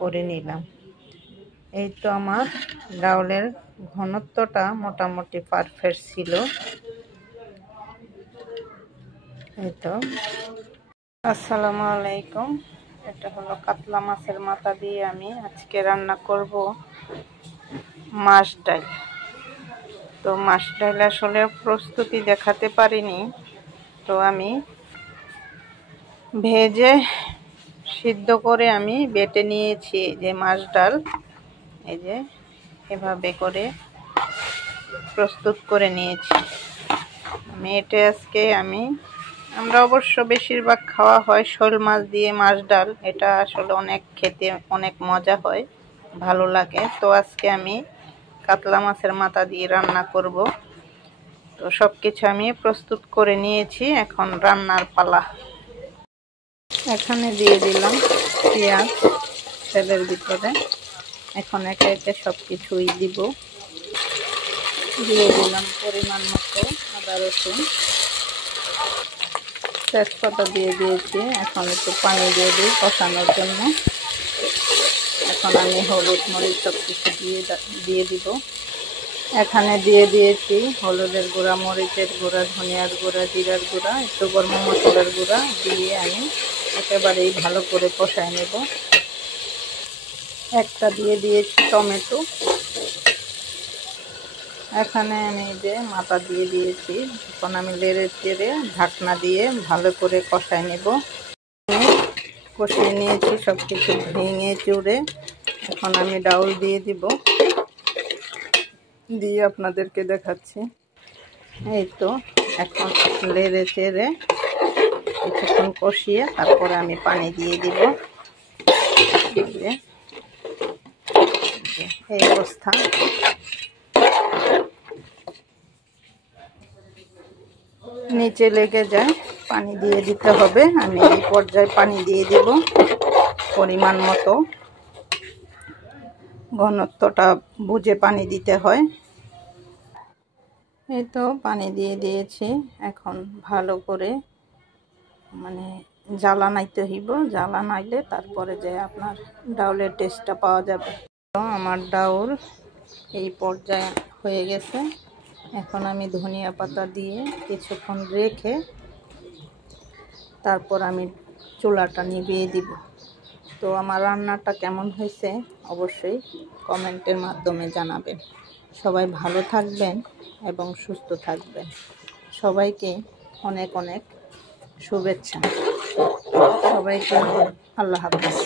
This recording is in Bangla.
করে নিলাম। এই তো আমার ডাউলের ঘনত্বটা মোটামুটি পারফেক্ট ছিল। এই তো আসসালামু আলাইকুম। এটা হলো কাতলা মাছের মাথা দিয়ে আমি আজকে রান্না করব মাছ ডাল। তো মাছ ডাল আসলে প্রস্তুতি দেখাতে পারিনি, তো আমি ভেজে সিদ্ধ করে আমি বেটে নিয়েছি যে মাছ ডাল, এই যে এভাবে করে প্রস্তুত করে নিয়েছি আমি। এটা আজকে আমরা অবশ্য বেশিরভাগ খাওয়া হয় শোল মাছ দিয়ে মাছ ডাল। এটা আসলে খেতে অনেক মজা হয়, ভালো লাগে। তো আজকে আমি কাতলা মাছের মাথা দিয়ে রান্না করব। তো সবকিছু আমি প্রস্তুত করে নিয়েছি, এখন রান্নার পালা। এখানে দিয়ে দিলাম পেঁয়াজ তেলের ভিতরে। এখন একে একে সবকিছুই দিব। দিয়ে দিলাম পরিমাণ মতো আদা রসুন, তেজপাতা দিয়ে দিয়েছি। এখন একটু পানি দিয়ে দিই কষানোর জন্য। এখন আমি হলুদ মরিচ সবকিছু দিয়ে দিব। এখানে দিয়ে দিয়েছি হলুদের গুঁড়া, মরিচের গুঁড়া, ধনিয়ার গুঁড়া, জিরার গুঁড়া, একটু গরম মশলার গুঁড়া দিয়ে আমি একেবারেই ভালো করে কষায় নেব। একটা দিয়ে দিয়েছি টমেটো। এখানে আমি যে মাথা দিয়ে দিয়েছি। এখন আমি নেড়ে চেড়ে ঢাকনা দিয়ে ভালো করে কষায় নেব। কষিয়ে নিয়েছি সব কিছু ভেঙে চুড়ে। এখন আমি ডাউল দিয়ে দিব, দিয়ে আপনাদেরকে দেখাচ্ছি। এই তো এখন নেড়ে চেড়ে কিছুক্ষণ কষিয়ে তারপরে আমি পানি দিয়ে দিব। এই অবস্থা। নিচে লেগে যায়, পানি দিয়ে দিতে হবে। আমি এই পর্যায়ে পানি দিয়ে দিব পরিমাণ মতো। ঘনত্বটা বুঝে পানি দিতে হয়। এই তো পানি দিয়ে দিয়েছি। এখন ভালো করে জ্বালা নাইতে হইব। জ্বালা নাইলে তারপরে যে আপনার ডাউলের টেস্টটা পাওয়া যাবে। তো আমার ডাউল এই পর্যায়ে হয়ে গেছে। এখন আমি ধনিয়া পাতা দিয়ে কিছুক্ষণ রেখে তারপর আমি চুলাটা নিভিয়ে দিব। তো আমার রান্নাটা কেমন হয়েছে অবশ্যই কমেন্টের মাধ্যমে জানাবেন। সবাই ভালো থাকবেন এবং সুস্থ থাকবেন। সবাইকে অনেক অনেক শুভেচ্ছা। সবাইকে আল্লাহ হাফেজ।